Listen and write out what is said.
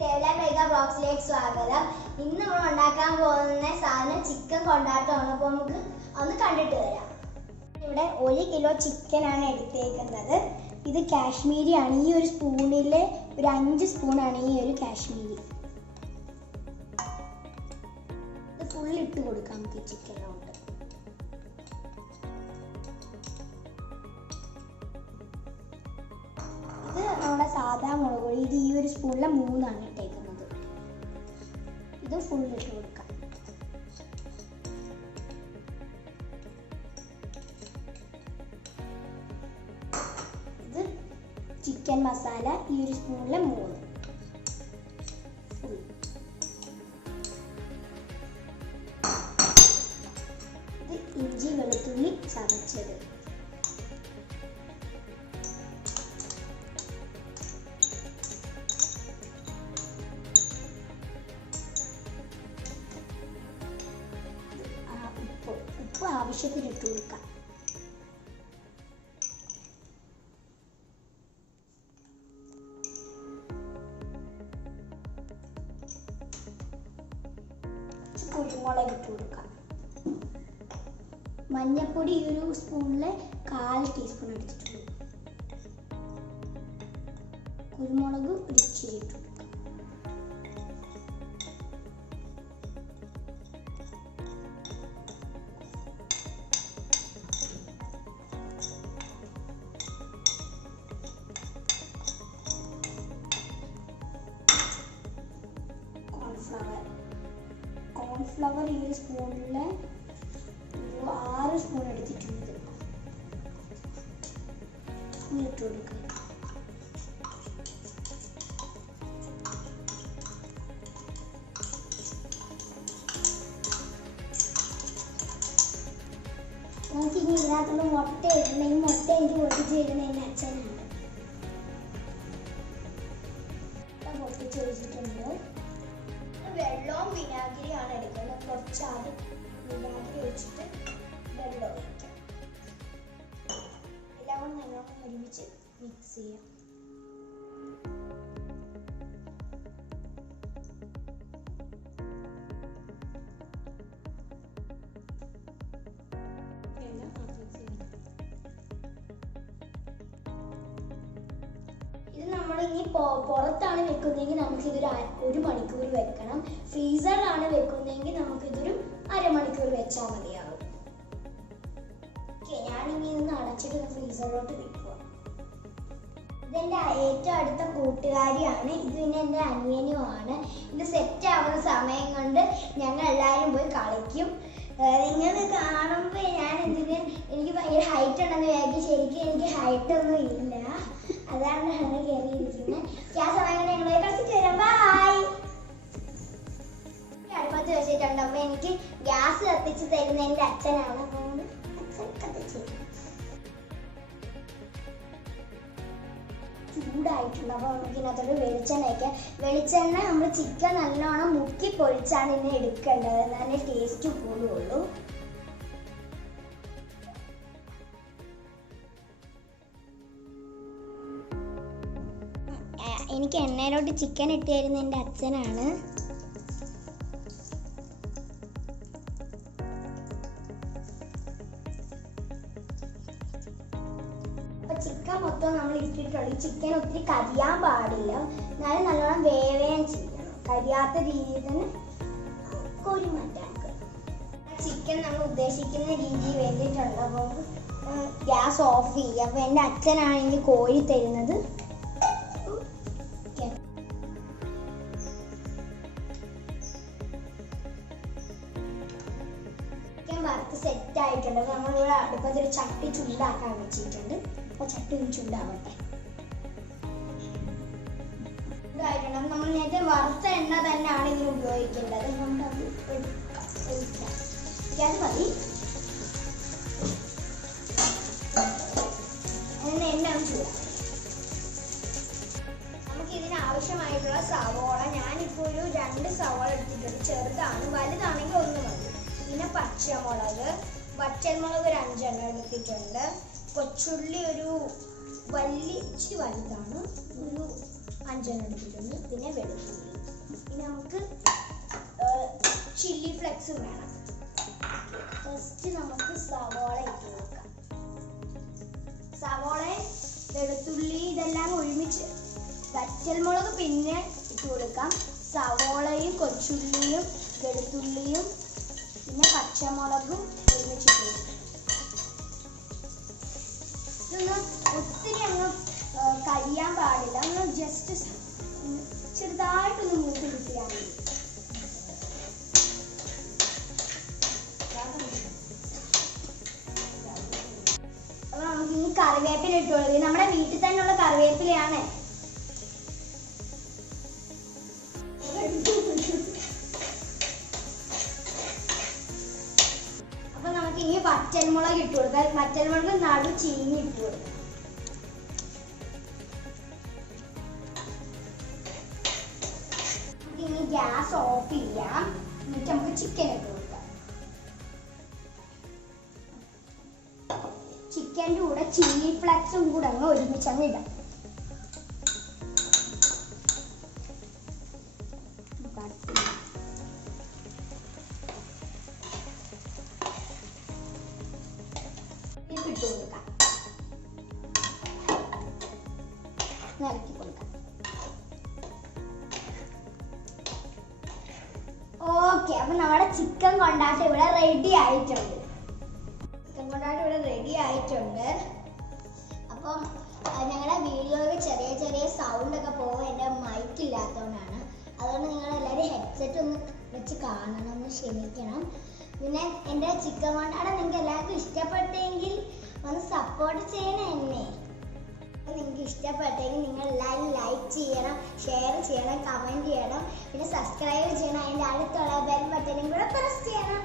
Mega ബോക്സിലേക്ക് സ്വാഗതം. ഇന്ന് നമ്മൾ ഉണ്ടാക്കാൻ പോകുന്ന സാധനം ചിക്കൻ കൊണ്ടാട്ടമാണ്. അപ്പോൾ നമുക്ക് ഒന്ന് കണ്ടിട്ട് വരാം. ഇവിടെ 1 കിലോ ചിക്കനാണ് എടുത്തേക്കുന്നത്. ഇത് കാശ്മീരിയാണ്. ഈ ഒരു സ്പൂണിൽ ഒരു 5 സ്പൂണാണ് ഈ ഒരു കാശ്മീരി. ഇത് ഫുൾ ഇട്ട് കൊടുക്കാം നമുക്ക് ചിക്കനോട്ട്. ഇത് നമ്മുടെ സാധാ മുളക് പൊടി. ഇത് ഈ ഒരു സ്പൂണിൽ 3 ഇട്ടേക്കുന്നത്. ഇത് ഫുൾ ഇട്ട് കൊടുക്കാം. ഇത് ചിക്കൻ മസാല ഈ ഒരു സ്പൂണിൽ 3 ഫുൾ. ഇത് ഇഞ്ചി വെളുത്തുള്ളി ചതച്ചത്. ഉപ്പ് ആവശ്യത്തിന് ഇട്ട് കൊടുക്കാം. കുരുമുളക് ഇട്ട് കൊടുക്കാം. മഞ്ഞൾപ്പൊടി ഈ ഒരു സ്പൂണിൽ 1/4 ടീസ്പൂൺ എടുത്തിട്ടുണ്ട്. കുരുമുളക് ഒരു ഇച്ചിരി ഇട്ട് കൊടുക്കാം. കോൺഫ്ലവർ ഈ ഒരു സ്പൂണിൽ 6 സ്പൂൺ എടുത്തിട്ടുണ്ട്. ഇട്ട് കൊടുക്കുക. നമുക്ക് ഇനി ഇതിനകത്തുള്ള മുട്ട ഇടണമെങ്കിൽ മുട്ട എനിക്ക് പൊട്ടിച്ച് ഇടുന്നതിന് അച്ഛനാണ്. പൊട്ടിച്ച് വെച്ചിട്ടുണ്ട്. വെള്ളവും വിനാഗിരിയാണ് എടുക്കുന്നത്. കുറച്ചാദ്യം വിനാഗിരി ഒഴിച്ചിട്ട് വെള്ളം ഒഴിക്കാം. എല്ലാം കൂടെ നല്ലോണം ഒരുമിച്ച് മിക്സ് ചെയ്യാം. ഇത് നമ്മൾ ഇനി പുറത്താണ് വെക്കുന്നതെങ്കിൽ നമുക്കിതൊരു 1 മണിക്കൂർ വെക്കണം. ഫ്രീസറിലാണ് വെക്കുന്നതെങ്കിൽ നമുക്കിതൊരു 1/2 മണിക്കൂർ വെച്ചാൽ മതിയാവും. ഞാനിനി ഇതൊന്ന് അടച്ചിട്ട് ഫ്രീസറിലോട്ട് വെക്കുക. ഇതെൻ്റെ ഏറ്റവും അടുത്ത കൂട്ടുകാരിയാണ്. ഇത് പിന്നെ എൻ്റെ അനിയനുമാണ്. ഇത് സെറ്റ് ആവുന്ന സമയം കൊണ്ട് ഞങ്ങൾ എല്ലാവരും പോയി കളിക്കും. നിങ്ങൾ കാണുമ്പോൾ എനിക്ക് ഭയങ്കര ഹൈറ്റ് ഉണ്ടെന്ന് വിചാരിക്കും. ശരിക്കും എനിക്ക് ഹൈറ്റ് ഒന്നും ഇല്ല. അതാണ് കയറിയിരിക്കുന്നത്. ആ സമയം കൊണ്ട് ഞങ്ങൾ കളിച്ചിട്ട് വരാം. ബായ്. അടുപ്പത്ത് വെച്ചിട്ടുണ്ട്. അപ്പോൾ എനിക്ക് ഗ്യാസ് കത്തിച്ച് തരുന്ന എൻ്റെ അച്ഛനാണ്. അതുകൊണ്ട് അച്ഛൻ കത്തിച്ച് ചൂടായിട്ടുണ്ട്. അപ്പോൾ നമുക്ക് ഇതിനകത്തോട്ട് വെളിച്ചെണ്ണ വയ്ക്കാം. വെളിച്ചെണ്ണ നമ്മൾ ചിക്കൻ നല്ലോണം മുക്കി പൊഴിച്ചാണ് ഇതിനെ എടുക്കേണ്ടത്. എന്നാലേ ടേസ്റ്റ് കൂടുള്ളൂ. എനിക്ക് എണ്ണയിലോട്ട് ചിക്കൻ ഇട്ട് തരുന്ന എൻ്റെ അച്ഛനാണ്. അപ്പൊ ചിക്കൻ മൊത്തം നമ്മൾ ഇട്ടിട്ടുള്ളൂ. ചിക്കൻ ഒത്തിരി കരിയാൻ പാടില്ല. എന്നാലും നല്ലോണം വേവേം ചെയ്യണം. കരിയാത്ത രീതിയിൽ തന്നെ കോരി മാറ്റാം. ചിക്കൻ നമ്മൾ ഉദ്ദേശിക്കുന്ന രീതിയിൽ വേണ്ടിയിട്ടുണ്ട്. അപ്പോൾ ഗ്യാസ് ഓഫ് ചെയ്യുക. അപ്പോൾ എൻ്റെ അച്ഛനാണ് എനിക്ക് കോരി തരുന്നത്. വറുത്ത് സെറ്റ് ആയിട്ടുണ്ട്. അപ്പോൾ നമ്മളിവിടെ അടുപ്പത്തൊരു ചട്ടി ചൂടാക്കാൻ വെച്ചിട്ടുണ്ട്. അപ്പോൾ ചട്ടി ഒന്ന് ചൂടാവട്ടെ. ചൂടായിട്ടുണ്ട്. അപ്പോൾ നമ്മൾ നേരത്തെ വറുത്ത എണ്ണ തന്നെയാണ് ഇതിന് ഉപയോഗിക്കേണ്ടത്. നമ്മളത് അത് മതി. അതിന് എണ്ണ ഒന്ന് ചൂടാക്കാം. നമുക്ക് ഇതിന് ആവശ്യമായിട്ടുള്ള സവോള ഞാനിപ്പോൾ ഒരു 2 സവോള എടുത്തിട്ടുണ്ട്. ചെറുതാണ്. വലുതാണെങ്കിൽ 1 മതി. പിന്നെ പച്ചമുളക് ഒരു 5 എണ്ണം എടുത്തിട്ടുണ്ട്. കൊച്ചുള്ളി ഒരു ഇച്ചിരി വലുതാണ്. ഒരു 5 എടുത്തിട്ടുണ്ട്. പിന്നെ വെളുത്തുള്ളി. ഇനി നമുക്ക് ചില്ലി ഫ്ലെക്സും വേണം. ഫസ്റ്റ് നമുക്ക് സവോള ഇട്ട് കൊടുക്കാം. സവോള, വെളുത്തുള്ളി ഇതെല്ലാം ഒരുമിച്ച്, വറ്റൽമുളക് പിന്നെ ഇട്ട് കൊടുക്കാം. സവോളയും കൊച്ചുള്ളിയും വെളുത്തുള്ളിയും പിന്നെ പച്ചമുളകും ഒരുമിച്ച് ഇട്ട് കൊടുക്കാം. ഇതൊന്ന് ഒത്തിരി അങ്ങ് കരിയാൻ പാടില്ല, ഒന്ന് ജസ്റ്റ് ചെറുതായിട്ടൊന്ന് മൂത്ത് കിട്ടിയാൽ മതി. അപ്പൊ നമുക്ക് ഇനി കറിവേപ്പില ഇട്ട് കൊടുക്കുക. നമ്മുടെ വീട്ടിൽ തന്നെയുള്ള കറിവേപ്പിലയാണ്. അപ്പൊ നമുക്ക് ഇനി വറ്റൽമുളക് ഇട്ട് കൊടുക്കാം. വറ്റൽമുളക് നടു ചീനി ഇട്ട് കൊടുക്കാം. ഇനി ഗ്യാസ് ഓഫ് ചെയ്യാം. എന്നിട്ട് നമുക്ക് ചിക്കൻ ഇട്ട് കൊടുക്കാം. ചിക്കൻ്റെ കൂടെ ചില്ലി ഫ്ലെക്സും കൂടെ അങ്ങ് ഒരുമിച്ചങ്ങ് ഇടാം. ഇട്ട് കൊടുക്കാം. നിരത്തി കൊടുക്കാം. ഓക്കെ, അപ്പൊ നമ്മുടെ ചിക്കൻ കൊണ്ടാട്ടം ഇവിടെ റെഡി ആയിട്ടുണ്ട്. അപ്പം ഞങ്ങളുടെ വീഡിയോയിൽ ചെറിയ ചെറിയ സൗണ്ട് ഒക്കെ പോകും, എൻ്റെ മൈക്ക് ഇല്ലാത്തതുകൊണ്ടാണ്. അതുകൊണ്ട് നിങ്ങൾ എല്ലാവരും ഹെഡ്സെറ്റ് ഒന്ന് വെച്ച് കാണണം, ഒന്ന് ക്ഷമിക്കണം. പിന്നെ എൻ്റെ ചിക്കൻ കൊണ്ടാട്ടം നിങ്ങൾക്ക് എല്ലാവർക്കും ഇഷ്ടപ്പെട്ടെങ്കിൽ ഒന്ന് സപ്പോർട്ട് ചെയ്യണം എന്നെ. നിങ്ങൾക്ക് ഇഷ്ടപ്പെട്ടെങ്കിൽ നിങ്ങൾ എല്ലാവരും ലൈക്ക് ചെയ്യണം, ഷെയർ ചെയ്യണം, കമൻറ്റ് ചെയ്യണം, പിന്നെ സബ്സ്ക്രൈബ് ചെയ്യണം. അതിൻ്റെ അടുത്തുള്ള ബെൽ ബട്ടനും കൂടെ പ്രസ് ചെയ്യണം.